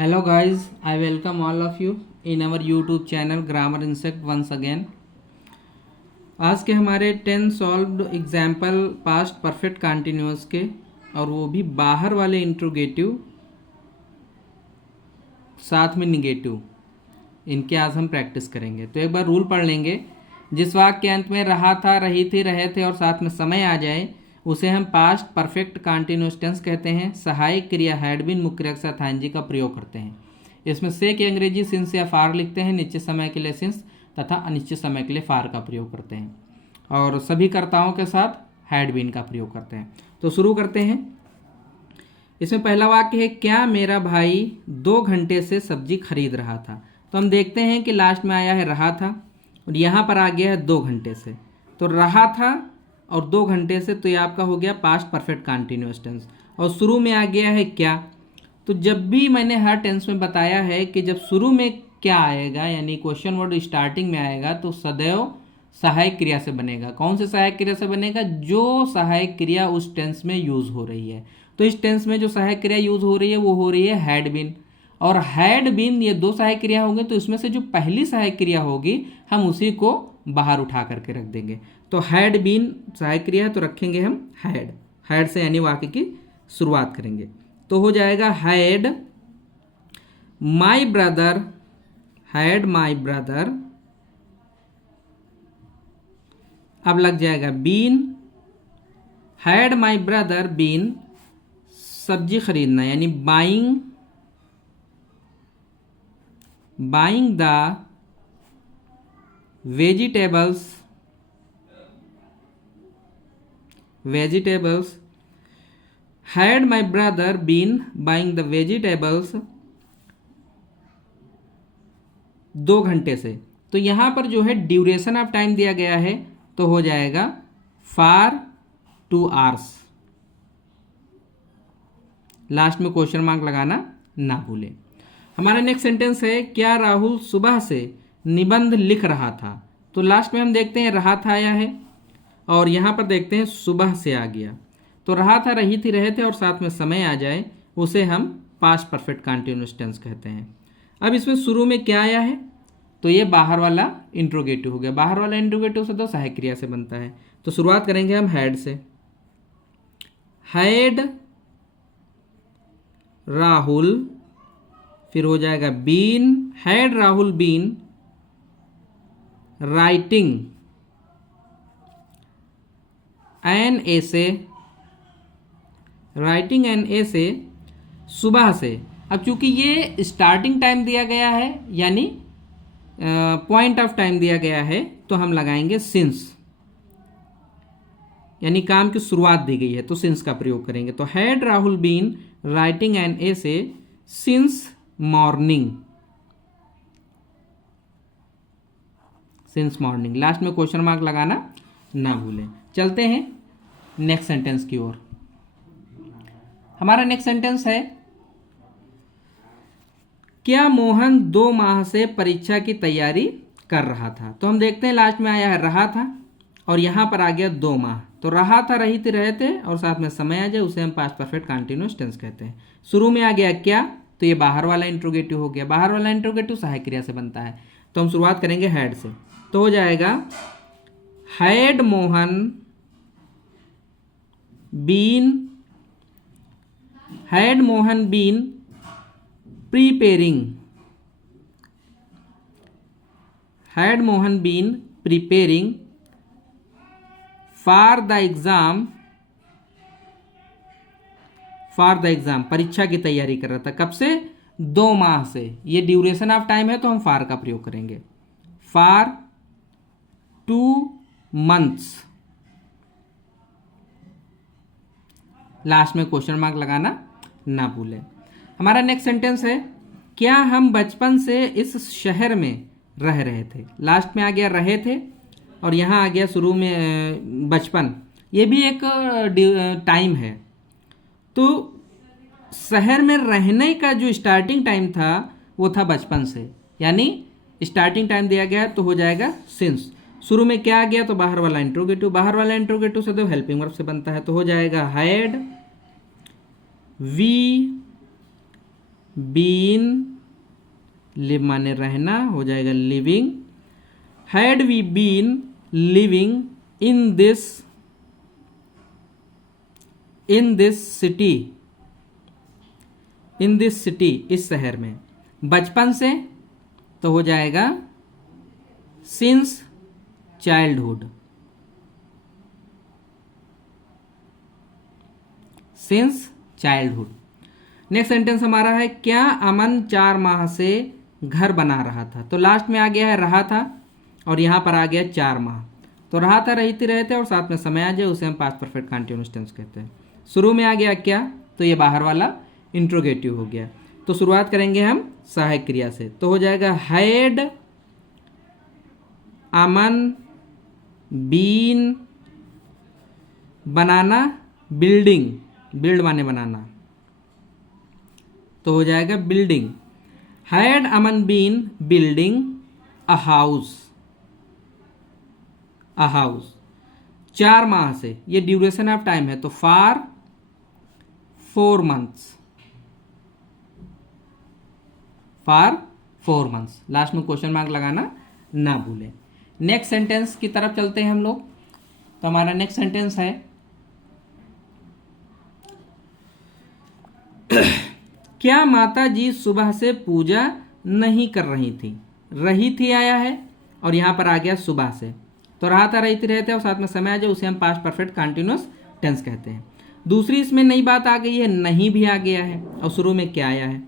Hello guys, I welcome all of you in our YouTube channel Grammar Insect once again। आज के हमारे 10 solved example past perfect continuous के और वो भी बाहर वाले इंट्रोगेटिव साथ में निगेटिव, इनके आज हम प्रैक्टिस करेंगे। तो एक बार रूल पढ़ लेंगे। जिस वाक्य के अंत में रहा था, रही थी, रहे थे और साथ में समय आ जाए उसे हम पास्ट परफेक्ट कंटिन्यूअस टेंस कहते हैं। सहायक क्रिया हैड बीन मुख्य क्रिया साथ आईएनजी का प्रयोग करते हैं। इसमें से की अंग्रेजी सिंस या फार लिखते हैं, निश्चित समय के लिए सिंस तथा अनिश्चित समय के लिए फार का प्रयोग करते हैं और सभी कर्ताओं के साथ हैड बीन का प्रयोग करते हैं। तो शुरू करते हैं। इसमें पहला वाक्य है, क्या मेरा भाई 2 घंटे से सब्जी खरीद रहा था। तो हम देखते हैं कि लास्ट में आया है रहा था और यहाँ पर आ गया है 2 घंटे से। तो रहा था और 2 घंटे से, तो ये आपका हो गया पास्ट परफेक्ट कंटिन्यूअस टेंस। और शुरू में आ गया है क्या। तो जब भी मैंने हर टेंस में बताया है कि जब शुरू में क्या आएगा यानी क्वेश्चन वर्ड स्टार्टिंग में आएगा तो सदैव सहायक क्रिया से बनेगा। कौन से सहायक क्रिया से बनेगा? जो सहायक क्रिया उस टेंस में यूज हो रही है। तो इस टेंस में जो सहायक क्रिया यूज हो रही है वो हो रही है हैड बीन, और हैड बीन ये 2 सहायक क्रिया होंगे। तो इसमें से जो पहली सहायक क्रिया होगी हम उसी को बाहर उठा करके रख देंगे। तो हैड बीन सहायक क्रिया है तो रखेंगे हम हैड से यानी वाक्य की शुरुआत करेंगे। तो हो जाएगा had my brother, had my brother. अब लग जाएगा been, had my brother been सब्जी खरीदना यानी buying the vegetables, had my brother been buying the vegetables 2 घंटे से। तो यहां पर जो है ड्यूरेशन ऑफ टाइम दिया गया है तो हो जाएगा फॉर 2 hours। लास्ट में क्वेश्चन मार्क लगाना ना भूलें। हमारा नेक्स्ट सेंटेंस है, क्या राहुल सुबह से निबंध लिख रहा था। तो लास्ट में हम देखते हैं रहा था आया है और यहां पर देखते हैं सुबह से आ गया। तो रहा था, रही थी, रहे थे और साथ में समय आ जाए उसे हम पास्ट परफेक्ट कंटिन्यूअस टेंस कहते हैं। अब इसमें शुरू में क्या आया है तो ये बाहर वाला इंट्रोगेटिव हो गया। बाहर वाला इंट्रोगेटिव से तो सहायक क्रिया से बनता है। तो शुरुआत करेंगे हम हैड से। हैड राहुल, फिर हो जाएगा been, had Rahul been writing an essay, writing an essay सुबह से। अब चूंकि ये स्टार्टिंग टाइम दिया गया है यानी पॉइंट ऑफ टाइम दिया गया है तो हम लगाएंगे सिंस, यानी काम की शुरुआत दी गई है तो सिंस का प्रयोग करेंगे। तो had Rahul been writing an essay since morning, since morning. Last में क्वेश्चन मार्क लगाना ना भूलें। चलते हैं नेक्स्ट सेंटेंस की ओर। हमारा नेक्स्ट सेंटेंस है, क्या मोहन 2 माह से परीक्षा की तैयारी कर रहा था। तो हम देखते हैं लास्ट में आया है रहा था और यहां पर आ गया 2 माह। तो रहा था, रही थी, रहे थे और साथ में समय आ जाए उसे हम पास्ट परफेक्ट कंटिन्यूअस टेंस कहते हैं। शुरू में आ गया क्या, तो ये बाहर वाला इंट्रोगेटिव हो गया। बाहर वाला इंट्रोगेटिव सहायक क्रिया से बनता है तो हम शुरुआत करेंगे हैड से। तो हो जाएगा had Mohan been, had Mohan been preparing, had Mohan been preparing for the exam, परीक्षा की तैयारी कर रहा था। कब से? 2 माह से। ये ड्यूरेशन ऑफ टाइम है तो हम फॉर का प्रयोग करेंगे। For 2 months। लास्ट में क्वेश्चन मार्क लगाना ना भूलें। हमारा नेक्स्ट सेंटेंस है, क्या हम बचपन से इस शहर में रह रहे थे। लास्ट में आ गया रहे थे और यहाँ आ गया शुरू में बचपन। ये भी एक टाइम है। तो शहर में रहने का जो स्टार्टिंग टाइम था वो था बचपन से, यानी स्टार्टिंग टाइम दिया गया तो हो जाएगा सिंस। शुरू में क्या आ गया तो बाहर वाला इंट्रोगेटिव, बाहर वाला इंट्रोगेटिव से तो हेल्पिंग वर्ब से बनता है तो हो जाएगा हैड वी बीन, लिव माने रहना, हो जाएगा living. Had we been living in this city, in this city, इस शहर में। बचपन से तो हो जाएगा since childhood, since childhood. Next sentence हमारा है क्या अमन 4 माह से घर बना रहा था। तो लास्ट में आ गया है रहा था और यहां पर आ गया 4 माह। तो रहा था, रही थी, रहते और साथ में समय आ जाए उसे हम पास्ट परफेक्ट कंटीन्यूअस टेंस कहते हैं। शुरू में आ गया क्या, तो ये बाहर वाला इंट्रोगेटिव हो गया। तो शुरुआत करेंगे हम सहायक क्रिया से, तो हो जाएगा हैड अमन बीन, बनाना बिल्डिंग, बिल्ड माने बनाना, तो हो जाएगा building. Had Aman been building a house, a house. 4 माह से, ये ड्यूरेशन ऑफ टाइम है, तो for 4 months, for 4 months. Last में क्वेश्चन मार्क लगाना ना भूलें। नेक्स्ट सेंटेंस की तरफ चलते हैं हम लोग। तो हमारा नेक्स्ट सेंटेंस है क्या माता जी सुबह से पूजा नहीं कर रही थी आया है और यहां पर आ गया सुबह से। तो रहा था, रही थी, रहते और साथ में समय आ जाए उसे हम पास्ट परफेक्ट कंटीन्यूअस टेंस कहते हैं। दूसरी इसमें नई बात आ गई है, नहीं भी आ गया है और शुरू में क्या आया है,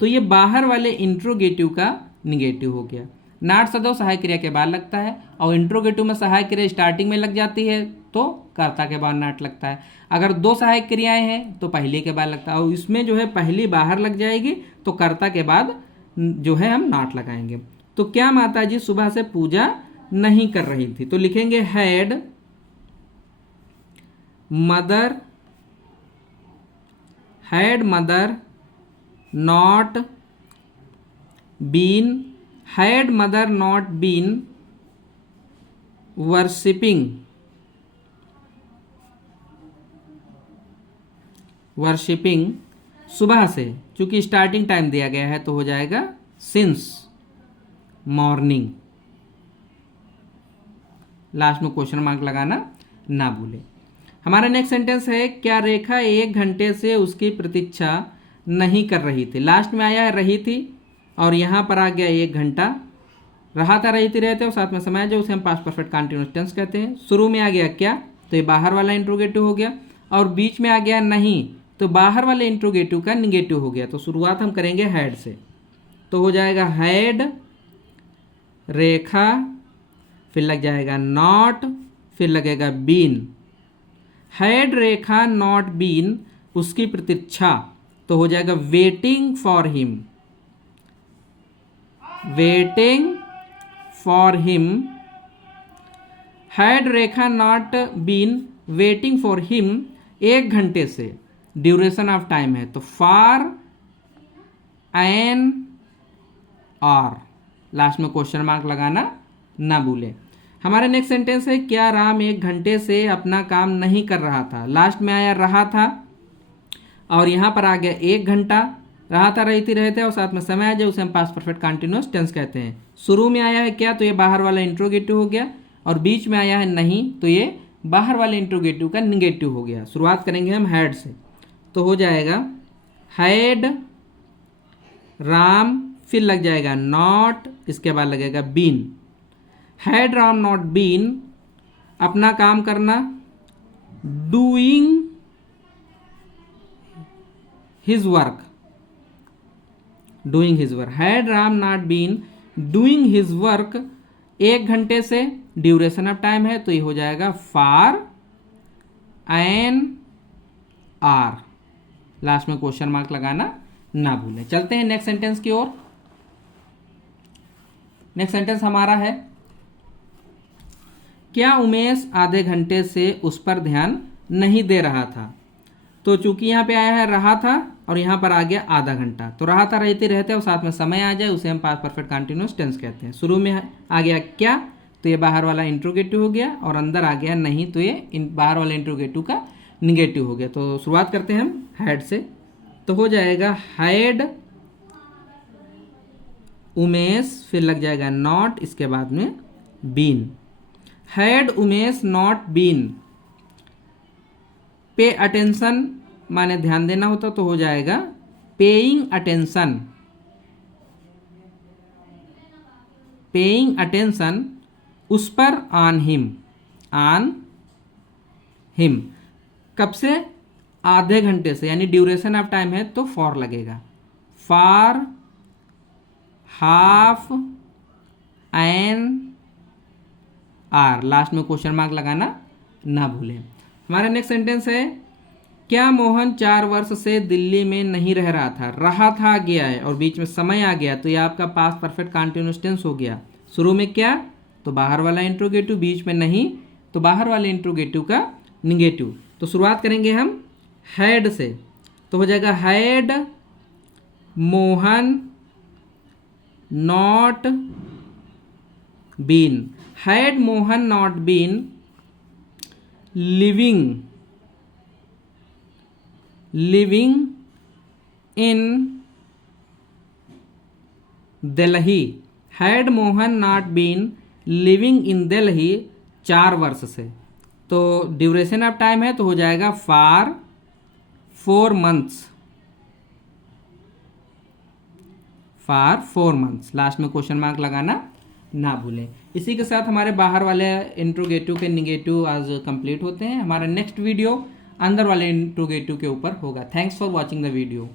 तो ये बाहर वाले इंट्रोगेटिव का निगेटिव हो गया। नाट सदैव सहायक क्रिया के बाद लगता है और इंट्रोगेटिव में सहायक क्रिया स्टार्टिंग में लग जाती है तो कर्ता के बाद नाट लगता है। अगर 2 सहायक क्रियाएं हैं तो पहली के बाद लगता है और इसमें जो है पहली बाहर लग जाएगी तो कर्ता के बाद जो है हम नाट लगाएंगे। तो क्या माता जी सुबह से पूजा नहीं कर रही थी, तो लिखेंगे had mother not been, had mother not been worshipping सुबह से, चूंकि स्टार्टिंग टाइम दिया गया है तो हो जाएगा सिंस मॉर्निंग। लास्ट में क्वेश्चन मार्क लगाना ना भूले। हमारा नेक्स्ट सेंटेंस है क्या रेखा 1 घंटे से उसकी प्रतीक्षा नहीं कर रही थी। लास्ट में आया है रही थी और यहां पर आ गया 1 घंटा। रहा था, रही थी, रहते और साथ में समय जो उसे हम पास्ट परफेक्ट कंटीन्यूअस टेंस कहते हैं। शुरू में आ गया क्या, तो ये बाहर वाला इंट्रोगेटिव हो गया और बीच में आ गया नहीं, तो बाहर वाले इंट्रोगेटिव का निगेटिव हो गया। तो शुरुआत हम करेंगे हैड से, तो हो जाएगा हैड रेखा, फिर लग जाएगा नॉट, फिर लगेगा been. Had Rekha not been उसकी प्रतीक्षा, तो हो जाएगा waiting for him, waiting for him. Had Rekha not been waiting for him 1 घंटे से, ड्यूरेशन ऑफ टाइम है तो फॉर एन आवर। लास्ट में क्वेश्चन मार्क लगाना ना भूलें। हमारा नेक्स्ट सेंटेंस है क्या राम 1 घंटे से अपना काम नहीं कर रहा था। लास्ट में आया रहा था और यहां पर आ गया 1 घंटा। रहा था, रही थी, रहते और साथ में समय आ जाए उसे हम पास्ट परफेक्ट कंटीन्यूअस टेंस कहते हैं। शुरू में आया है क्या, तो ये बाहर वाला इंट्रोगेटिव हो गया और बीच में आया है नहीं, तो ये बाहर वाले इंट्रोगेटिव का निगेटिव हो गया। शुरुआत करेंगे हम हैड से, तो हो जाएगा हैड राम, फिर लग जाएगा नॉट, इसके बाद लगेगा been. Had Ram not been अपना काम करना, doing his work, doing his work. Had Ram not been doing his work 1 घंटे से, ड्यूरेशन ऑफ टाइम है तो ये हो जाएगा फॉर एन आवर। लास्ट में क्वेश्चन मार्क लगाना ना भूलें। चलते हैं नेक्स्ट सेंटेंस की ओर। नेक्स्ट सेंटेंस हमारा है क्या उमेश आधे घंटे से उस पर ध्यान नहीं दे रहा था। तो चूंकि यहाँ पे आया है रहा था और यहाँ पर आ गया आधा घंटा, तो रहा था, रहते रहते और साथ में समय आ जाए उसे हम पास्ट परफेक्ट कंटीन्यूअस टेंस कहते हैं। शुरू में आ गया क्या, तो ये बाहर वाला इंट्रोगेटिव हो गया और अंदर आ गया नहीं, तो ये बाहर वाले इंट्रोगेटिव का निगेटिव हो गया। तो शुरुआत करते हैं हम हैड से, तो हो जाएगा हैड उमेश, फिर लग जाएगा नॉट, इसके बाद में been. Had Umesh not been, pay attention माने ध्यान देना होता तो हो जाएगा पेइंग अटेंशन। पेइंग अटेंशन उस पर, ऑन हिम, ऑन हिम। कब से? आधे घंटे से, यानी ड्यूरेशन ऑफ टाइम है तो फॉर लगेगा। For half an hour, last में क्वेश्चन मार्क लगाना ना भूलें। हमारा नेक्स्ट सेंटेंस है, क्या मोहन 4 वर्ष से दिल्ली में नहीं रह रहा था? रहा था गया है और बीच में समय आ गया तो ये आपका पास्ट परफेक्ट कंटीन्यूअस टेंस हो गया। शुरू में क्या तो बाहर वाला इंट्रोगेटिव, बीच में नहीं तो बाहर वाले इंट्रोगेटिव का निगेटिव। तो शुरुआत करेंगे हम हैड से, तो हो जाएगा had Mohan not been. Had Mohan not been living in Delhi. Had Mohan not been living in Delhi 4 वर्ष से, तो ड्यूरेशन ऑफ टाइम है तो हो जाएगा for 4 months. For 4 months, last में क्वेश्चन मार्क लगाना ना भूलें। इसी के साथ हमारे बाहर वाले इंट्रोगेटिव के निगेटिव आज कंप्लीट होते हैं। हमारा नेक्स्ट वीडियो अंदर वाले इंट्रोगेटिव के ऊपर होगा। Thanks for watching the video.